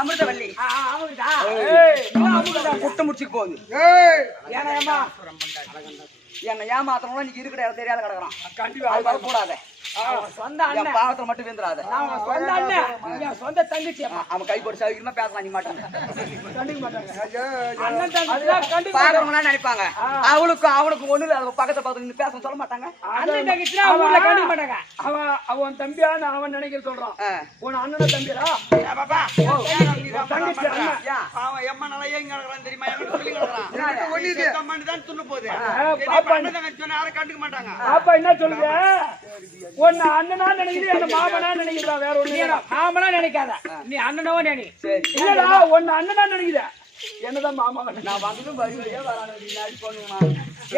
அமிர்தவல்லி குட்ட முடிச்சுக்கு போகுது. என்ன ஏமாத்தவங்களும் நீங்க இருக்கிற இடம் தெரியாத கிடக்குறான். கண்டிப்பா அது வரக்கூடாது. சொந்த அண்ணன் பாவத்துல மட்டும் வேந்துடாத. சொந்த அண்ணன் சொந்த தங்கச்சி அவன் கை போட்டு சவிக்கிறமா பேசலாம். நீ மாட்டாங்க பாக்குறவங்க நினைப்பாங்க அவளுக்கும் அவனுக்கும் ஒண்ணு இல்ல. பக்கத்தை பார்த்து பேச சொல்ல மாட்டாங்க. அண்ணன் தங்கச்சி அவங்கள கண்டிக்க மாட்டாங்க. அவன் தம்பியா அவன் நினைக்கிற சொல்றான். உன் அண்ணன தம்பியா தங்கச்சி அவன் எம்மா நல்லா ஏங்க கிடக்குறான் தெரியுமா? எங்க சொல்லி கிடக்குறான் ஒண்ணு தான் துண்ணு போகுது. யாரும் கண்டுக்க மாட்டாங்க. பாப்பா என்ன சொல்லுங்க? ஒன்னு அண்ணனா நினைக்கிறீ அந்த மாமனா நினைக்கிறா? வேற ஒண்ணு மாமனா நினைக்காத, நீ அண்ணனவோ நினை. இல்லடா ஒன்னு அண்ணனா நினைக்கிற. என்னதான் மாமா நான் வந்ததும் வழியே வரானு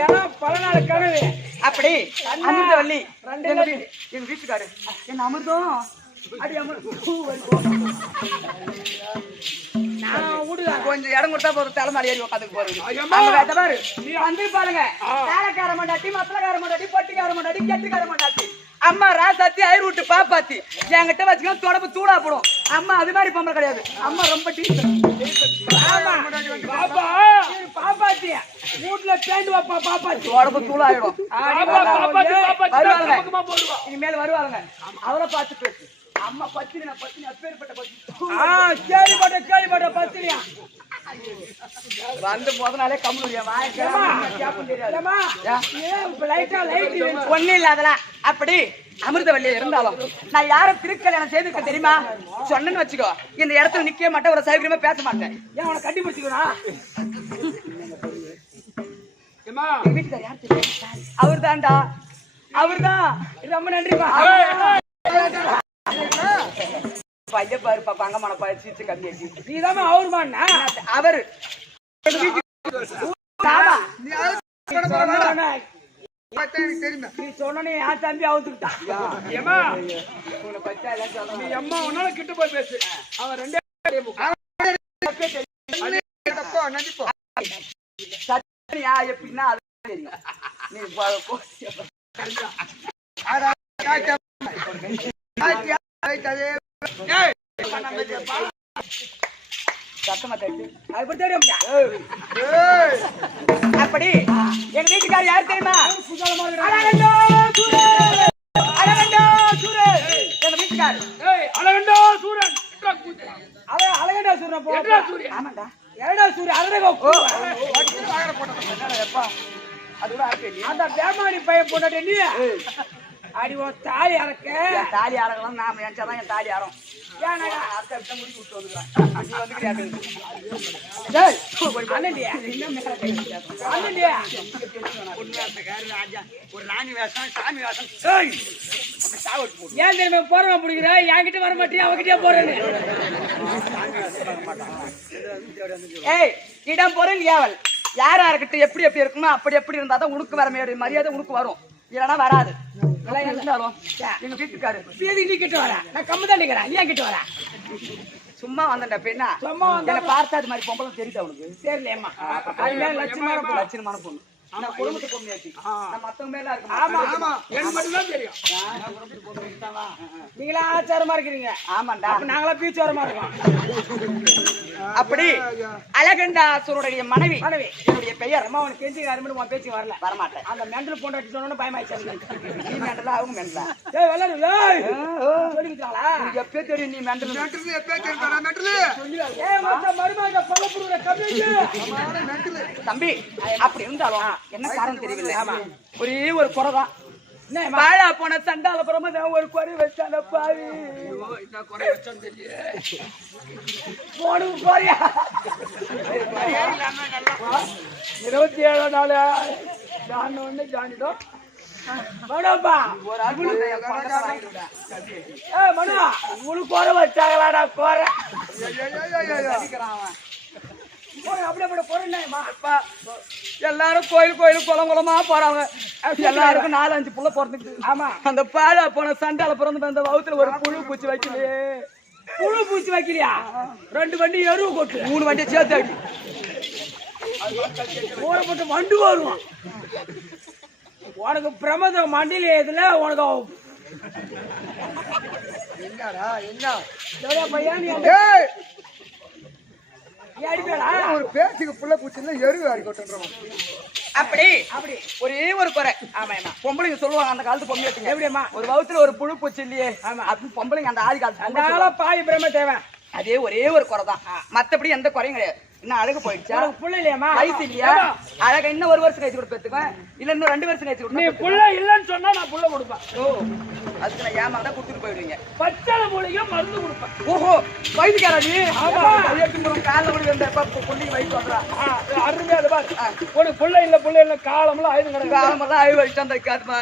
ஏன்னா பல நாள் கனவு. அப்படி அமிர்தவல்லி எங்க வீட்டுக்காரு என்ன அமிர்தம் அடி கொஞ்சம் இடம் கொடுத்தா போதும். தலைமாரி ஏறி உட்காந்துக்கு போறது. நீ வந்து பாருங்க வேலைக்கார மாட்டாட்டி மத்தலக்கார மாட்டாட்டி பொட்டிக்கார மாட்டாட்டி கெட்டுக்கார மாட்டாட்டி அம்மா ராசாத்தி ஐயர் விட்டு பாப்பாத்தி என்கிட்ட வச்சுக்கலாம் தொடப்பு தூடா போடும். அம்மா அது மாதிரி பொம்பளை கிடையாது. அம்மா ரொம்ப பாப்பாத்தி வீட்டுல பேண்ட் வைப்பா. பாப்பாத்தி தொடப்பு தூளா ஆயிடும். இனிமேல் வருவாங்க. அவரை பார்த்து பேசு. அம்மா பத்தினி பத்தினி அப்பேற்பட்ட பத்தினி கேள்விப்பட்ட பத்தினியா வந்து முதனாலே கம்முடியா ஒண்ணு இல்ல அதெல்லாம். அப்படி அமிர்தவல்லியா இருந்தாலும் நான் யாரும் திருக்கல்யாணம் செய்திருக்க தெரியுமா? சொன்னேன்னு வச்சுக்கோ இந்த இடத்துல நிக்க மாட்டேன். ஒரு சௌகரியமா பேச மாட்டேன். ஏன் அவனை கட்டி பிடிச்சுக்கணும்? வீட்டுக்கார யார் தெரியும்? அவர் தான்டா. அவர் தான். ரொம்ப நன்றிப்பா. பையன் பாரு பாப்பா அங்கமான பாரு சீச்சு கம்மியாச்சு. நீதான் அவருமான அவரு நீ சொன்னே என் தம்பி அவுத்துக்கிட்டான். அம்மா உன்னால கிட்ட போய் பேசு. அவன் ரெண்டே எப்படின்னா அப்படி எங்க வீட்டுக்காரர் யார் தெரியுமா? எங்க வீட்டுக்காரர் அழகண்டா சூரன். அழகண்டா சூரன் ஆமாண்டா. இரண்டா சூரியன் அந்த பேமானி பையன் போட்ட நீ அடி ஒரு தாலி அறக்க. தாலி அறக்கலாம் நாம நினைச்சாதான் என் தாலி அறம். முடிச்சு விட்டு வந்துக்கிறேன். ஒரு ராணி வேஷம் சாமி வேஷம் ஏன் தெரியுமா போறவன் பிடிக்கிற? என்கிட்ட வர மாட்டேன் அவகிட்டே போறேன்னு. ஏய் இடம் பொருள் ஏவல் யாரா இருக்கட்டும் எப்படி எப்படி இருக்குமோ அப்படி எப்படி இருந்தாதான் உனக்கு வர மரியாதை உனக்கு வரும். இல்லைன்னா வராது. எங்க வீட்டுக்காரு நீ கிட்ட வர நான் கம்மு தான் நிக்கிறேன். நீ கிட்ட வர சும்மா வந்தேன்டா பெண்ணா சும்மா என்ன பார்த்தா அது மாதிரி பொம்பளை தெரியுது அவனுக்கு தெரியலையம்மா லட்சணமான பொண்ணு நான் குடும்பத்து பொண்ணியாச்சு நான் மத்தவங்க மேல இருக்கு ஆமா ஆமா எனக்கு மட்டும் தான் தெரியும் நீங்களா ஆச்சாரமா இருக்கிறீங்க ஆமாண்டா அப்ப நாங்களா பீச்சாரமா இருக்கோம் அப்படி அழகண்டாசுருடைய மனைவி என்னுடைய பெயர் அம்மா உனக்கு கெஞ்சி யாருமே உன் பேச்சு வரமாட்டேன் அந்த மெண்டல் பொண்டாட்டி சொன்னோன்னு பயமாயிடுச்சு நீ மெண்டலா அவங்க மெண்டலா ஏய் வெள்ளரு ஏய் சொல்லிட்டாங்களா எப்பே தெரியும் நீ மெண்டல் எப்பே தெரியும் மெண்டல் ஏய் மொத்த மருமக பல்ல புடுற கம்பிக்கு தம்பி அப்படி இருந்தாலும் என்ன காரணம் தெரியவில்லை ஒரே ஒரு குறைதான் வாழா போன சண்டால பிரமதான் ஒரு குறை வச்சான பாவி குறை வச்சான்னு தெரியல போடு போறியா 27 நாள் நான் ஒண்ணு ஜானிடும் மனோபா ஒரு அருள் மனோ உங்களுக்கு குறை வச்சாங்களாடா குறை அப்படியே பொருள்மா எல்லாரும் கோயில் குளமா போறாங்க எல்லாருக்கும் 4-5 புள்ள பிறந்துக்குது ஆமா அந்த பாழா போன சண்டால பிறந்து அந்த வகுத்துல ஒரு புழு பூச்சி வைக்கலையே புழு பூச்சி வைக்கிறியா 2 வண்டி எருவு கொட்டு 3 வண்டியை சேர்த்து அடி ஊற போட்டு வண்டு வருவான் உனக்கு பிரமதம் மண்டியில இதுல உனக்கு என்னடா என்ன பையன் ஒரு பேச்சுக்கு புள்ள பூச்சில எருவு அடிக்கட்டுறோம் அப்படி ஒரே ஒரு குறை பொம்பளைங்க சொல்லுவாங்க அந்த காலத்து பொம்பளை எப்படிமா ஒரு வகுத்துல ஒரு புழு பூச்சி இல்லையே அப்படின்னு பொம்பளைங்க அந்த ஆதி காலத்து பாய் பிரம்ம தேவை அதே ஒரே ஒரு குறை தான் மத்தபடி எந்த குறையும் கிடையாது இன்னும் அழகு போயிடுச்சா புள்ள இல்லையாமா வயசு இல்லையா அழகா இன்னும் 1 வருஷம் கழிச்சு கூட பெத்துக்குவேன் இல்ல இன்னும் 2 வருஷம் கழிச்சு நீ புள்ள இல்லன்னு சொன்னா நான் புள்ள கொடுப்பேன் அதுக்கு நான் ஏமா தான் கொடுத்துட்டு போயிடுவீங்க பச்சளை மூலிகை மருந்து கொடுப்பேன் ஓஹோ வயசுக்காரா நீ காலில் கூட இந்த பொண்ணுக்கு வயசு வந்துடா அருமையா உனக்கு புள்ள இல்ல காலம்லாம் ஆயுதம் கிடையாது காலமெல்லாம் ஆய்வு வச்சுட்டு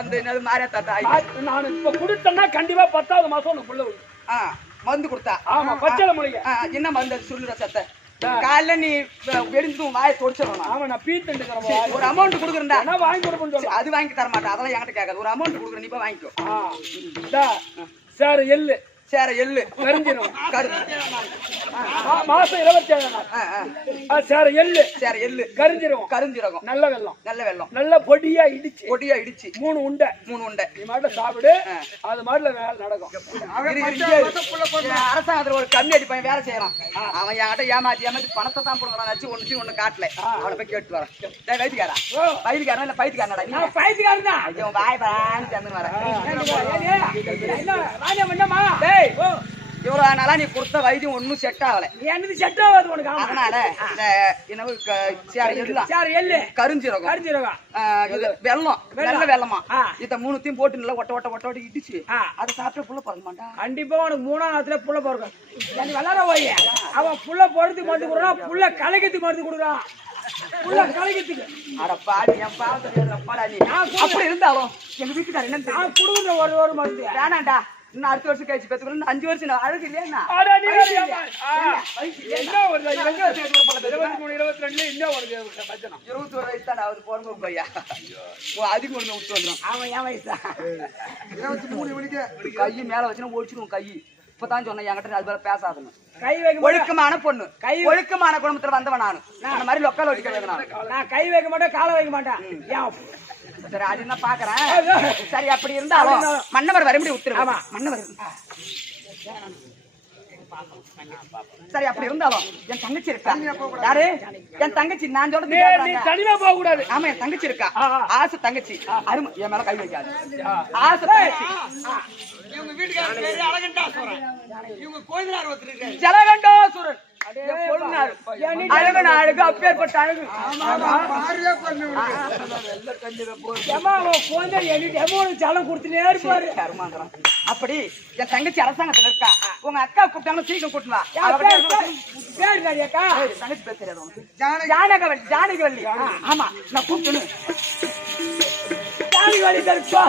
அந்த மாரியா தாத்தா நான் இப்ப கொடுத்தேன்னா கண்டிப்பா 10வது மாசம் உனக்கு புள்ள மருந்து கொடுத்தா ஆமா பச்சளை மூலிகை என்ன மருந்து சொல்லுற சத்த காலைல நீ வெடிஞ்சதும் வாயை தொடிச்சிடணும் ஆமா நான் பீத்து ஒரு அமௌண்ட் கொடுக்குறேன்டா நான் வாங்கி கொடுப்பேன் அது வாங்கி தர மாட்டேன் அதெல்லாம் என்கிட்ட கேட்காது ஒரு அமௌண்ட் கொடுக்குறேன் நீ போய் வாங்கிக்கோ சார் எள்ளு சேர எள்ளு கரிஞ்சிரும் மாசம் 27 நாள் சார் எள்ளு கரிஞ்சிரும் நல்ல வெல்லம் நல்ல பொடியா இடிச்சு 3 உண்டை நீ மாட்ட சாப்பிடு அது மாட்டுல வேலை நடக்கும் அரசாங்கத்துல ஒரு கம்மி அடிப்பேன் வேலை செய்யறான் அவன் என்கிட்ட ஏமாத்தி பணத்தை தான் போடுறான் ஒண்ணு காட்டல அவனை போய் கேட்டு வரேன் வயதுக்காரனா இல்ல பைத்தியக்காரனடா பைத்தியக்காரன் தான் வாய் பான்னு சேர்ந்து வரேன் ஓ இவ்வளவு நாளா நீ கொடுத்த வைத்தியம் ஒன்னும் செட் ஆகல என்னது செட் ஆகாது உனக்கு அதனால இந்த என்னவோ கரிஞ்சிரகம் வெள்ளம் வெள்ளமா இத 3த்தையும் போட்டு நல்லா ஒட்ட இடிச்சு அதை சாப்பிட்டு புள்ள பிறக்க மாட்டான் கண்டிப்பா உனக்கு 3ஆம் நாத்துல புள்ள பிறக்கும் எனக்கு வெள்ளாட போய் அவன் புள்ள பொறுத்து மருந்து கொடுறான் புள்ள கலகத்துக்கு மருந்து கொடுக்குறான் புள்ள கலகத்துக்கு அட பாடி என் பாவத்தை அப்படி இருந்தாலும் எங்க வீட்டுக்கார என்ன நான் கொடுக்குற ஒரு மருந்து வேணாண்டா இன்னும் அடுத்த வருஷம் கழிச்சு பெற்றுக்கணும் 5 வருஷம் அழகு இல்லையா என்ன ஒரு 22 இன்னும் ஒரு 21 வயசு தான் ஆகுது போறங்க பையா அதிகம் ஒண்ணு விட்டு வந்துடும் அவன் என் வயசா 23 மணிக்கு கை மேல வச்சுன்னா ஒழிச்சிடும் கை இப்பதான் சொன்னேன் என்கிட்ட அது பேர பேசாதுன்னு கை வைக்க ஒழுக்கமான பொண்ணு ஒழுக்கமான குடும்பத்துல வந்தவன் நானு அந்த மாதிரி லொக்கால் ஒட்டிக்க நான் கை வைக்க மாட்டேன் காலை வைக்க மாட்டேன் சரி அது பாக்குறேன் சரி அப்படி இருந்தாலும் மன்னவர் வரும்படி உத்தரவு மன்னவர் சரி அப்படி இருந்தாலும் என் தங்கச்சி இருக்கா யாரு என் தங்கச்சி நான் சொல்றது தனியா போக கூடாது ஆமா என் தங்கச்சி இருக்கா ஆசை தங்கச்சி அருமை என் மேல கை வைக்காது ஆசை தங்கச்சி இவங்க வீட்டுக்காரர் பேரு அழகண்டாசுரன் இவங்க கோயிலார் ஒருத்தர் ஜலகண்டாசுரன் அழகு அப்பேற்பட்ட அழகு ஜலம் கொடுத்துட்டே இருப்பாரு அப்படி என் தங்கச்சி அரசாங்கத்துல இருக்கா உங்க அக்கா கூப்பிட்டாங்க சீக்கிரம் கூட்டலாம் தங்கச்சி பேர் தெரியாது ஜானகவல்லி ஆமா நான் கூப்பிட்டு ஜானகவல்லி தருப்பா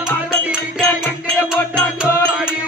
பார்வதி இருக்க கங்கைய போட்டா ஜோடி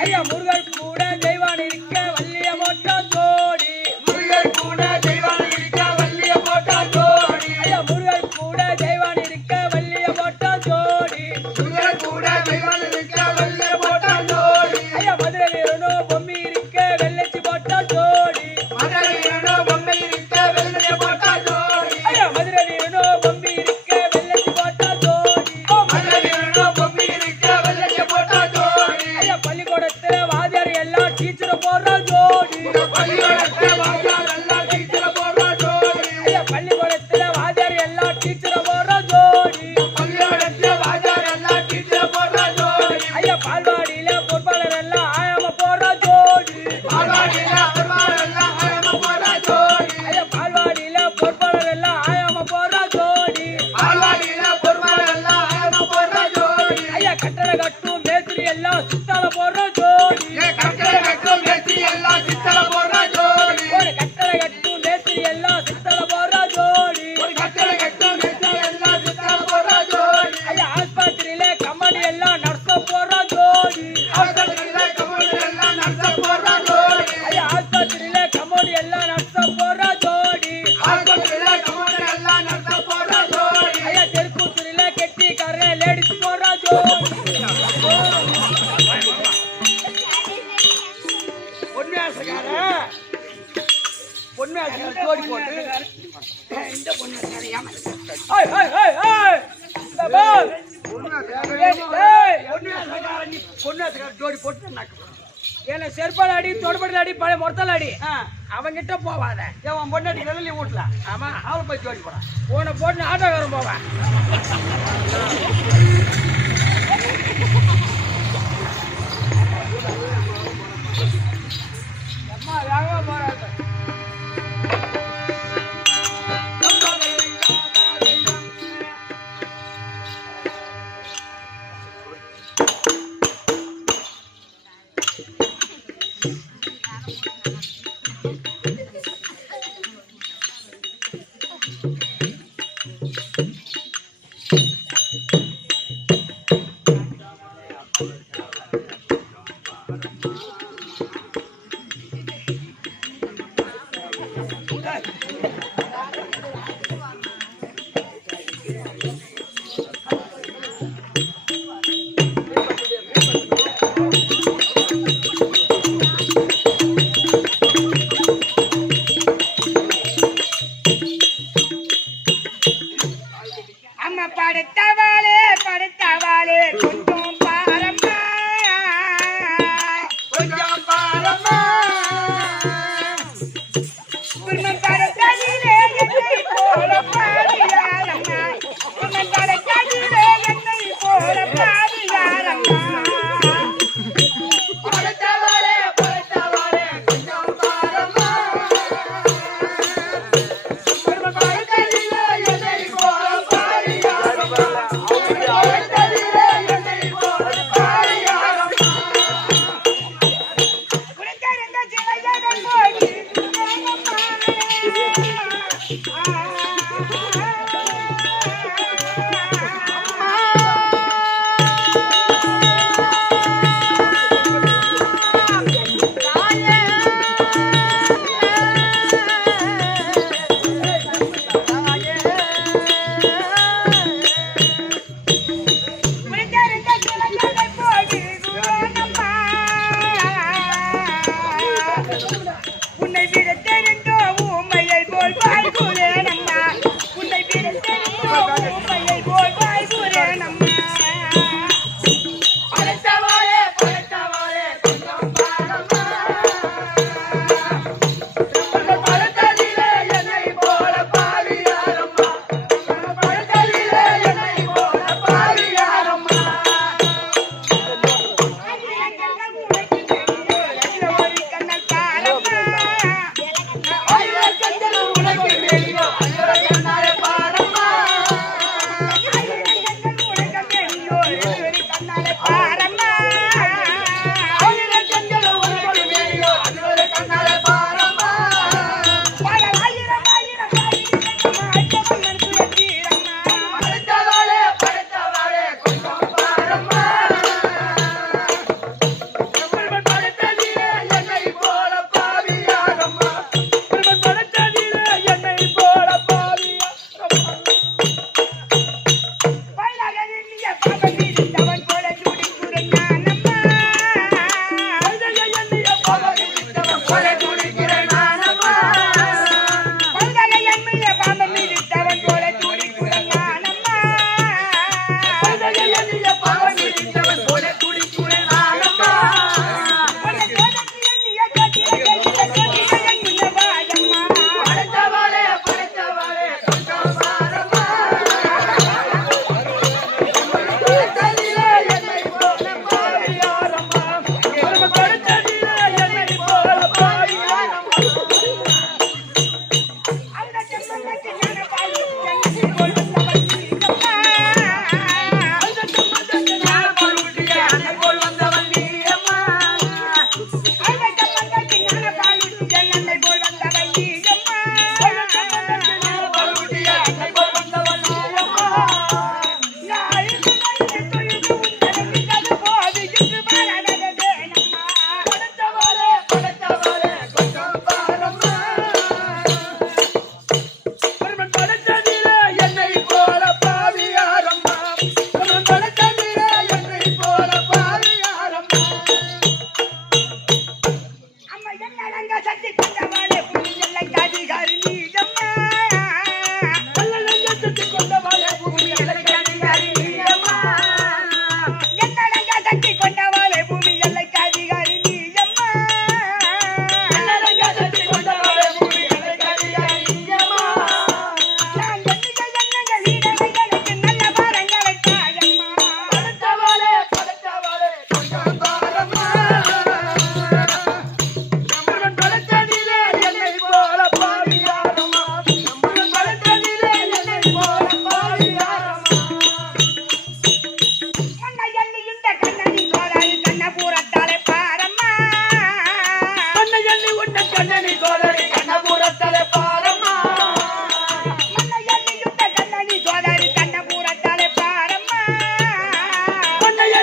கட்டளை கட்டும் மேஸ்திரி எல்லாம் சித்தால போடுற ஜோடி கட்டளை கட்டும் மேஸ்திரி எல்லாம் சித்தல போடுற ஜோடி ஒரு கட்டளை கட்டும் மேஸ்திரி எல்லாம் சித்தால போடுற ஜோடி கட்டளை கட்டும் மேஸ்திரி எல்லாம் சித்தல போடுற ஜோடி ஐயா ஆஸ்பத்திரியில கம்பெனி எல்லாம் நர்ஸ போடுற ஜோடி ஆஸ்பத்திரியில கம்பெனி எல்லாம் நர்ஸ போடுற ஜோடி ஐயா ஆஸ்பத்திரியில கம்பெனி எல்லாம் நர்ஸ போடுற ஜோடி ஆஸ்பத்திரியில கம்பெனி எல்லாம் நர்ஸ போடுற ஜோடி ஐயா தெருக்கூத்துரியில கெட்டிக்காரன் லேடிஸ் போடுற ஜோடி பொன்மையாசக்கார ஜோடி போட்டு இந்த பொன்மையாசக்கார ஹாய் ஹாய் ஹாய் ஹாய் இந்த பால் ஏய் பொன்மையாசக்கார ஜோடி போட்டு நாக்கு என்ன செருப்பால் அடி தொடுபடியில் அடி பழைய மொத்தல் அடி அவங்கிட்ட போவாத அவன் பொண்ணாடி நிழலையும் வீட்டுல ஆமா அவளை போய் ஜோடி போறான் உன்னை போட்டு ஆட்டோக்காரன் போவேன் அம்மா வேகமா போறாங்க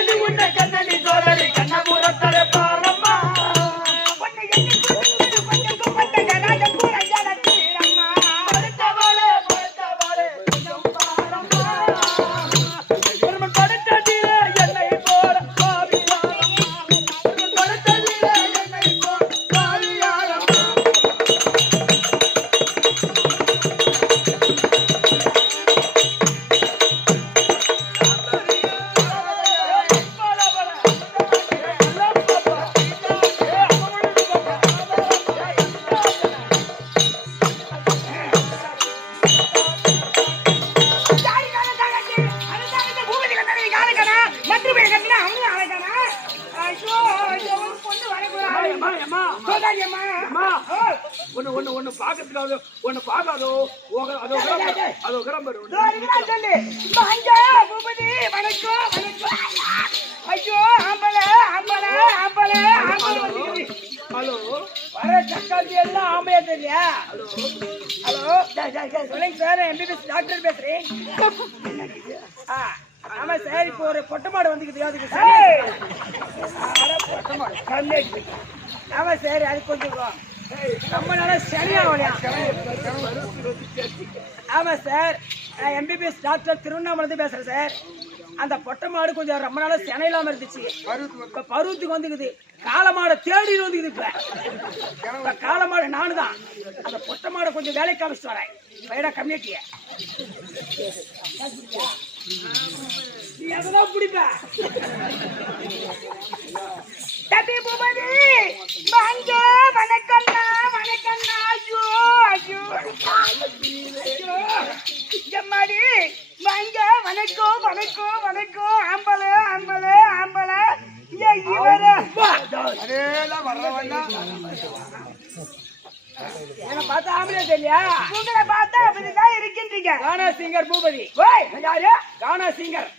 எண்ணி உன்னை கண்ணனி சோதரி கண்ணபுரத்தரை பாரம்மா ஒன்னு பாக்கிறதுக்காக ஒன்னு பாக்காதோ அதோ கிரம்பர் ஹலோ வர சக்காத்தி எல்லாம் ஆமையா தெரியா ஹலோ சொல்லுங்க சார் எம்பிபிஎஸ் டாக்டர் பேசுறேன் ஆமா சார் இப்போ ஒரு பொட்டமாடு வந்துக்குது அதுக்கு பொட்டமாடு ஆமா சார் அது கொஞ்சம் ரொம்ப நாளா சரியாகலையா ஆமா சார் எம்பிபிஎஸ் டாக்டர் திருவண்ணாமலை பேசுறேன் சார் அந்த பொட்டை மாடு கொஞ்சம் ரொம்ப நாளா சென இல்லாம இருந்துச்சு இப்ப பருவத்துக்கு வந்துக்குது காலமாட தேடி வந்துக்குது இப்ப காலமாடு நானுதான் அந்த பொட்டை மாடை கொஞ்சம் வேலைக்கு காமிச்சிட்டு வரேன் பையனா கம்யூனிட்டிய நீ எதெல்லாம் பிடிப்ப தம்பி பூபதி வாங்க வணக்கம்ண்ணா வணக்கம்ண்ணா ஐயோ ஐயோ எம்மாடி வாங்க வணக்கம் வணக்கம் வணக்கம் ஆம்பளை ஆம்பளை ஆம்பளை இவரு என்ன பார்த்தா ஆம்பளை தெரியல உங்களை பார்த்தா அப்படிதான் இருக்கின்றீங்க கானா சிங்கர் பூபதி ஓய் யாரு கானா சிங்கர்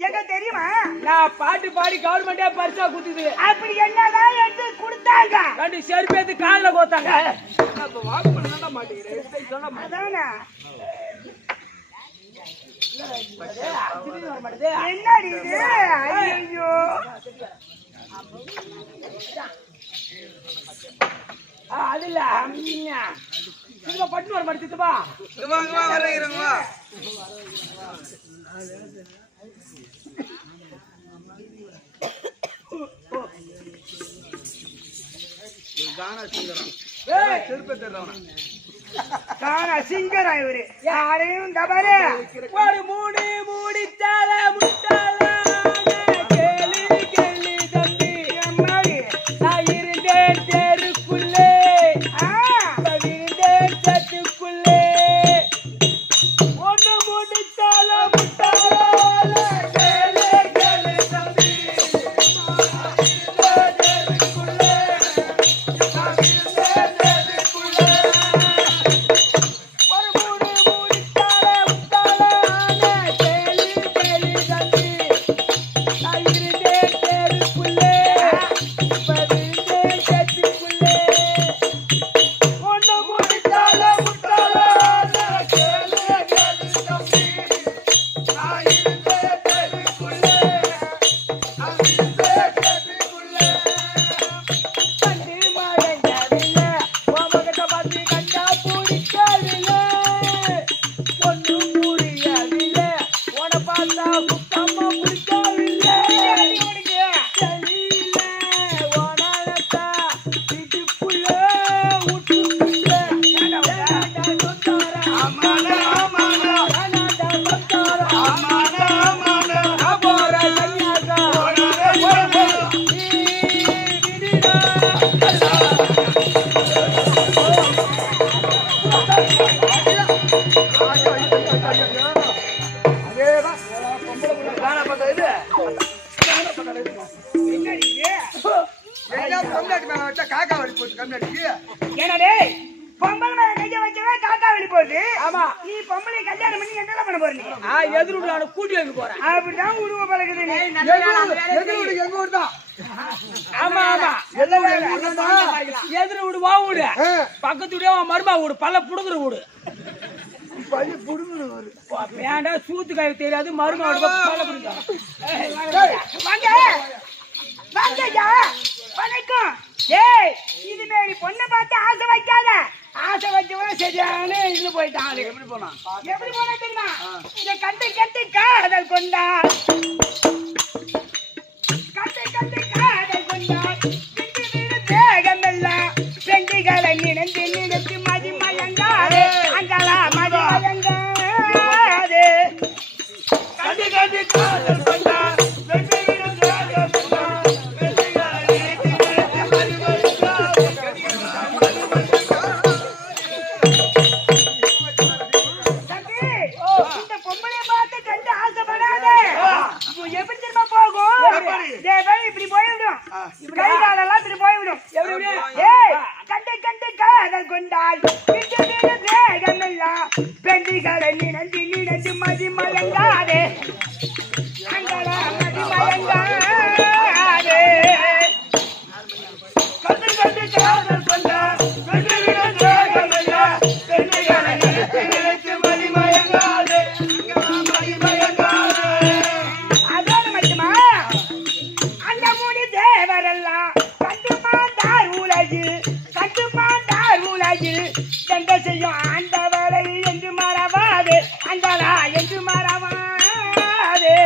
எங்க தெரியுமா நான் பாட்டு பாடி கவர்மெண்டே பரிசா குடுத்தது அப்படி என்னதான் எடுத்து கொடுத்தாங்க ரெண்டு செருப்பேத்து காதுல கோத்தாங்க வாக்கு பண்ண மாட்டேங்கிறேன் என்னடி இது ஐயோ அது இல்ல பட்டு வர மாட்டேப்பா சிங்கரா இவரு யாரையும் தவறு ஒரு மூடி மூடித்தால முட்டால பக்கத்துடைய மருமா வீடு பல்ல புடுங்குற வீடு வேண்டா சூத்துக்காய் தெரியாது மருமக வாங்க வாங்கய்யா வணக்கம். ஏய் இனிமே நீ பொண்ணை பார்த்து ஆசை வைக்காத. ஆசை வச்சவன் சரியான இது போயிட்டான். எப்படி போனா தெரியுமா? இதை கண்டு கண்டு காதல் கொண்டார், கண்டு கண்டு காதல் கொண்டார், விட்டு விடு தேகமெல்லாம் பெண்டுகளை நினைந்து நினைத்து மதி மயங்காது அங்கலா மதி மயங்காது. கண்டு கண்டு காதல் கொண்டார், விட்டு விடு தேகமெல்லாம் பெண்டுகளை நினைத்து நினைத்து மதி மயங்காது. தம்பி, இந்த பொம்பளை பார்த்து கண்டு ஆசைப்படாத. எப்படி திரும்ப போகும்? இப்படி போய்விடும். கை காலெல்லாம் இப்படி போய்விடும். ஏய், கண்டு கண்டு காதல் கொண்டாய், விட்டு விடு தேகமெல்லாம் பெண்டுகளை நினைந்து நினைந்து மதி மயங்காதே அங்கலா மதி மயங்காதே. கண்டு கண்டு காதல் கொண்டாய், விட்டு விடு தேகமெல்லாம் பெண்டுகளை நினைத்து நினைத்து மதி மயங்காதே அங்கலா மதி மயங்காதே. அதோடு மட்டுமா அந்த முனி தேவரெல்லாம் கண்டுமாண்டார் உலகில், கண்டுமாண்டார் உலகில் எந்த செய்யும் ஆண்டவரை என்று மறவாதே அந்தலா என்று மறவாதே.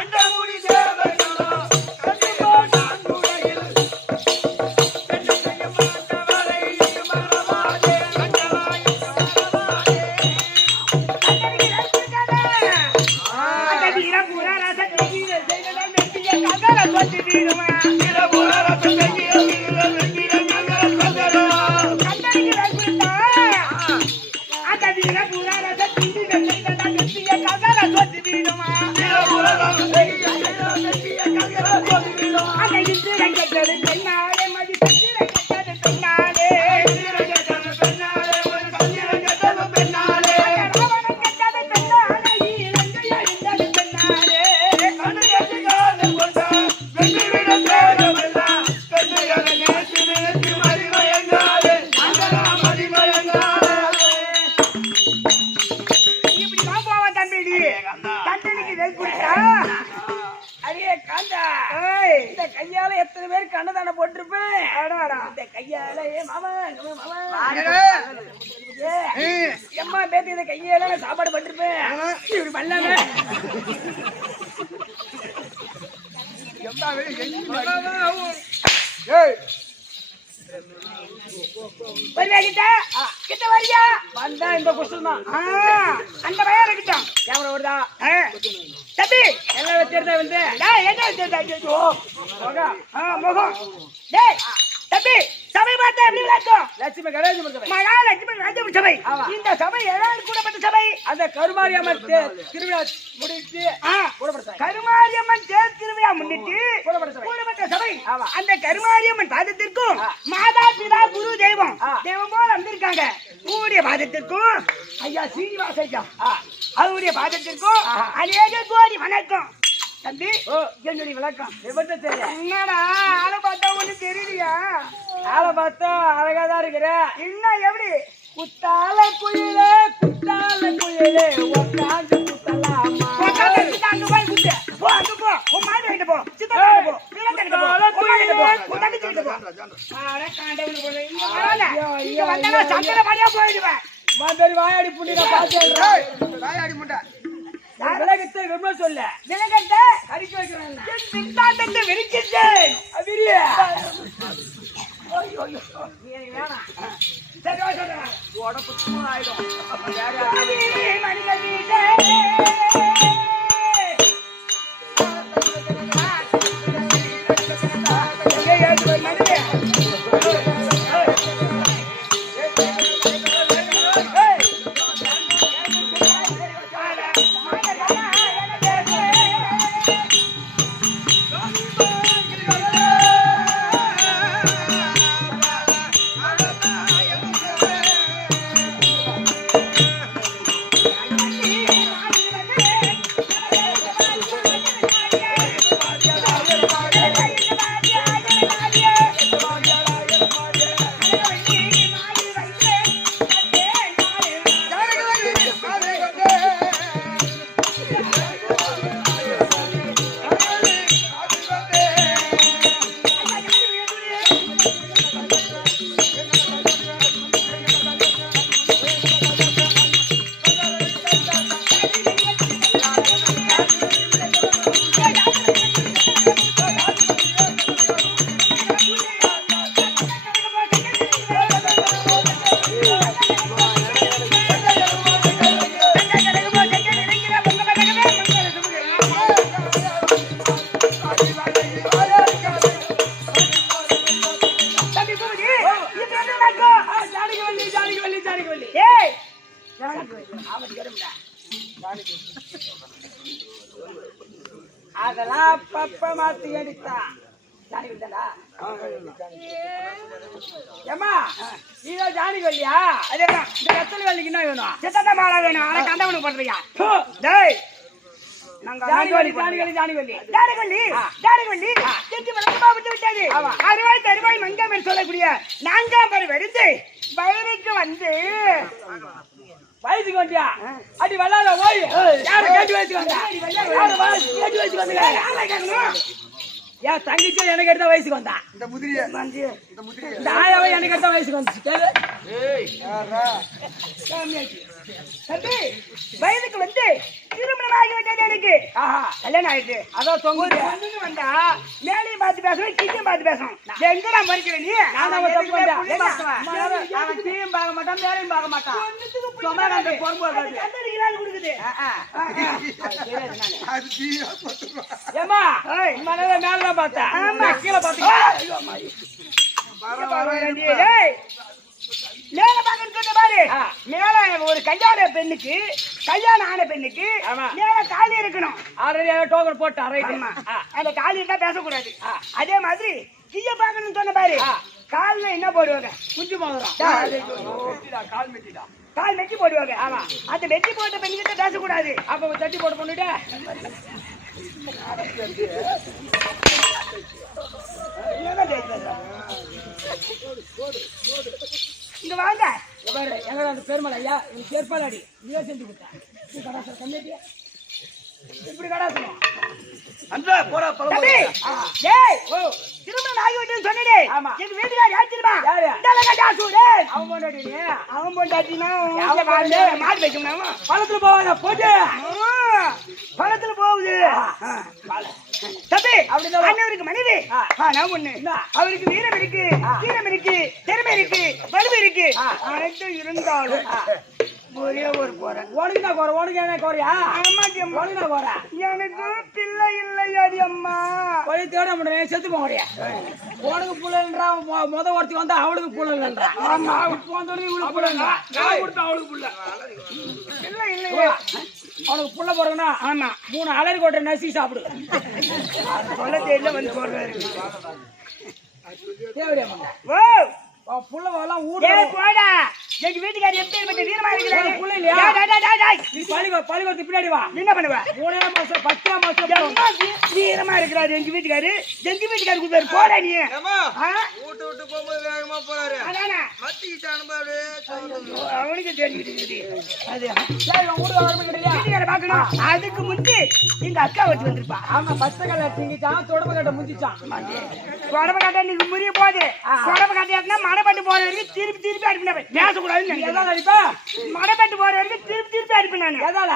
அந்த முனி தேவரெல்லாம் கண்டுமாண்டார் உலகில் எந்த செய்யும் ஆண்டவரை என்று மறவாதே அந்தலா என்று மறவாதே. அந்த வீரபுர ரசத்தை செய்ததால் வெற்றிய கதற தொட்டு வீடுமா. வீரபுர ரசத்தை வெற்றிய கதற தொட்டுடுமா. கந்தரிகள் குறித்தா அந்த வீரபுர ரசத்தை செய்ததால் வெற்றிய கதற தொட்டு வீடுமா. வீரபுர ரசத்தை வெற்றிய கதற தொட்டு வீடுமா. அந்த இந்திர கட்டது பெண்ணாலே மதி பத்திர கட்டது பெண்ணாலே, இந்திர கட்டது பெண்ணாலே மதி பத்திர கட்டது பெண்ணாலே, ராவண கட்டது பெண்ணாலே இலங்கை அழிந்தது பெண்ணாலே. கண்டு கண்டு காதல் கொண்டார், வெற்றி விடு தேகமெல்லாம் பெண்டுகளை நினைத்து நினைத்து மதி மயங்காதே அங்கலா மதி மயங்காதே. இப்படி தான் போவான் தம்பி. கண்டனுக்கு நெல் குடிச்சா அடியே காந்தா, இந்த கையால எத்தனை பேர் கண்ணதான போட்டிருப்பேன். இந்த கையால எம்மா பேத்து இந்த கையால நான் சாப்பாடு பண்ணிருப்பேன். இப்படி பண்ணாங்க கிட்ட வரியா வந்தா இந்த கொஸ்டின் தான். அந்த பையன் இருக்கட்டும். கேமரா வருதா தம்பி? எல்லாம் வச்சிருந்தா வந்து என்ன வச்சிருந்தா முகம். டேய் தம்பி, சபை பார்த்தா எப்படி விளக்கும்? லட்சுமி கணேச சபை, மகாலட்சுமி ராஜபுர சபை. இந்த சபை எதாவது கூடப்பட்ட சபை. அந்த கருமாரியம்மன் திருவிழா முடித்து கருமாரியம்மன் தேர் திருவிழா முன்னிட்டு கூடப்பட்ட சபை. அந்த கருமாரியம்மன் பாதத்திற்கும் மாதா பிதா குரு தெய்வம் தெய்வம் போல வந்திருக்காங்க. உங்களுடைய பாதத்திற்கும் ஐயா சீனிவாசையா அவருடைய பாதத்திற்கும் அநேக கோடி வணக்கம். தம்பி, என்னுடைய விளக்கம் என்னடா? ஆளை பார்த்தா ஒண்ணு தெரியலையா? ஆளை பார்த்தா அழகாதான் இருக்கிற. இன்னும் எப்படி? குத்தால குயிலே குத்தால குயிலே உட்காந்து குத்தலாமா. அங்க போய் குத்து போ, அங்க போ. உன் மாடு வாங்கிட்டு போ, சித்தப்பா போ, வீரத்தங்கிட்ட போ, குயிலே குத்தடிச்சிட்டு போ. ஆட காண்டவனு போல இங்க வந்தா சந்தன பாடியா போயிடுவேன். மாதிரி வாயாடி புண்ணிய பாத்து வாயாடி முண்டா விலகத்தை ரொம்ப சொல்ல விலகத்தை கடிக்க வைக்கிறேன். என் பிந்தாட்டத்தை வெறிக்கின்றேன். அபிரியா ஐயோ நீ வேணாம். சரி சொல்றேன். உடம்பு சும்மா ஆயிடும். மனித வீட்டே அதெல்லாம் அப்பப்ப மாத்தி வேண்டித்தான். ஜானி வந்தாடா. ஏம்மா, நீதான் ஜானி வரலையா? அதேதான். இந்த வெத்தலை வள்ளிக்கு என்ன வேணும்? சித்தந்த மாலை வேணும். அதை கண்டவனுக்கு பண்றியா? போ. டேய் ஜானி வள்ளி. அறுவாய் மங்கம் என்று சொல்லக்கூடிய 4ஆம் பரு வெடிந்து வயலுக்கு வந்து வயசுக்கு வந்தியா? அடி வெள்ளாத போய் யாரை கேட்டு வயசுக்கு வந்தா? கேட்டு வயசுக்கு வந்து ஏன் தங்கச்சி எனக்கு எடுத்த வயசுக்கு வந்தா? இந்த முதிரிய இந்த ஆயாவை எனக்கு எடுத்த வயசுக்கு வந்துச்சு. கேளு. தம்பி வயதுக்கு வந்து திருமணம் ஆகிவிட்டது எனக்கு. ஆஹா, கல்யாணம் ஆயிடுச்சு. அதான் தொங்குது. பொண்ணுங்க வந்தா மேலையும் பார்த்து பேசணும், கீழையும் பார்த்து பேசணும். எங்க நான் மறிக்கிறேன் நீ? நான் அவன் தப்பு பண்ணிட்டேன். அவன் கீழையும் பார்க்க மாட்டான், மேலையும் பார்க்க மாட்டான். சும்மா அந்த பொறுப்பு வராது. கந்தடிக்கிறான்னு கொடுக்குது. அது தீயா போட்டுருவா. ஏம்மா, மனதை மேலதான் பார்த்தேன். கீழே பார்த்தீங்க. ஏய், மேல பாக்கன்னு சொன்ன பாரு. மேல ஒரு கல்யாண பெண்ணுக்கு, கல்யாணம் ஆன பெண்ணுக்கு ஆமா. மேல காலி இருக்கணும். ஆல்ரெடி டோக்கன் போட்டா ரைட். ஆமா. அந்த காலி இருந்தா பேசக்கூடாது. அதே மாதிரி கீழ பாக்கணும்னு சொன்ன பாரு. கால்ல என்ன போடுவாங்க? குஞ்சு மோதிரம். கால் மெட்டி போடுவாங்க. ஆமா. அந்த மெட்டி போட்ட பெண்ணுகிட்ட பேசக்கூடாது. அப்ப தட்டி போட்டு பண்ணிட்டு இங்க வாங்க. எங்க அந்த பெருமலை ஐயா நீ செருப்பாடி நீ செஞ்சு கொடுத்தேன். நீ கடாசம் கம்மியா இப்படி கடாசம் அந்த போடா தம்பி, டேய், திருமணம் ஆகிவிட்டேன்னு சொன்னேனே. ஆமா. எங்க வீட்டுக்கார யார் தெரியுமா? யாரு? இந்தாலங்க ஜாசூரன். அவன் பொண்டாட்டி நீ அவன் பொண்டாட்டினா அவன் மாடு மாடு வைக்கணும். பழத்துல போவாத போட்டு பழத்துல போகுது. தம்பி, அப்படிதான். அண்ணவருக்கு மனைவி. நான் ஒண்ணு. என்ன? அவருக்கு வீரம் இருக்கு, தீரம் இருக்கு, திறமை இருக்கு, வலுவு இருக்கு. அனைத்தும் இருந்தாலும் ஒரே ஒரு போறேன். உனக்கு தான் குறை, உனக்கு என்ன குறையா? ஆமாடி அம்மா. உனக்கு தான் குறை. எனக்கு பிள்ளை இல்லையாடி அம்மா. போய் தேட முடியும் செத்து போக முடியா? உனக்கு புள்ளன்றா முத ஒருத்தி வந்தா அவளுக்கு புள்ளன்றா. ஆமா, இப்போ வந்தோடனே இவளுக்கு புள்ளன்றா. நான் கொடுத்தா அவளுக்கு புள்ள. பிள்ளை இல்லையா? அவனுக்கு புள்ள போறதுன்னா ஆமா. 3 அலரி கோட்டை நசி சாப்பிடு. சொல்ல தெரியல வந்து போடுறாரு. தேவையா? ஓ, புள்ள எல்லாம் ஏய் ஊட போடா. எங்க வீட்டுக்காரர் எப்பேற்பட்ட வீரமா இருக்கிறாரு. புள்ள இல்லையா? டேய், டேய், டேய், டேய். நீ பள்ளிக்கூடத்து பின்னாடி வா. என்ன பண்ணுவ? 3ஆம் மாசம் 10ஆம் மாசம் எம்மா வீரமா இருக்கிறாரு எங்க வீட்டுக்காரு. எங்க வீட்டுக்காருக்கு பேர் போடா நீ. ஏமா ஆ? வீட்டு விட்டு போகும்போது வேகமா போறாரு. அதானே மத்திக்கிட்டு அனுப்பாரு. அவனுக்கு தெரிஞ்சுக்கிட்டு அது சரி உன் வீட்டுக்கு வர முடியலையா? வீட்டுக்கார பாக்கணும். அதுக்கு முந்தி எங்க அக்கா வச்சு வந்திருப்பா. ஆமா, பச்சை கலர் திங்கிச்சான், தொடப்பு கட்ட முஞ்சிச்சான். கொடவை காட்ட நீங்க முறிய போகுது. கொடவை காட்டினா மடைப்பட்டு போற வரைக்கும் திருப்பி திருப்பி அடிப்பினா பேசக்கூடாதுன்னு நினைக்கிறேன். எதால அடிப்பா? மடைப்பட்டு போற வரைக்கும் திருப்பி திருப்பி அடிப்பேன் நான். எதால?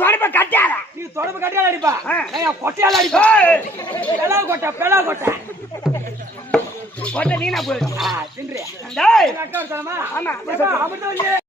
தொடப்ப கட்டாரா? நீ தொடப்பு கட்டியால அடிப்பா? நான் கொட்டையால அடிப்பா. பெலா கொட்டை. கொட்டை நீனா போயிடும். தின்றே. டேய், அக்கா இருக்காமா? ஆமா. அமிர்தம்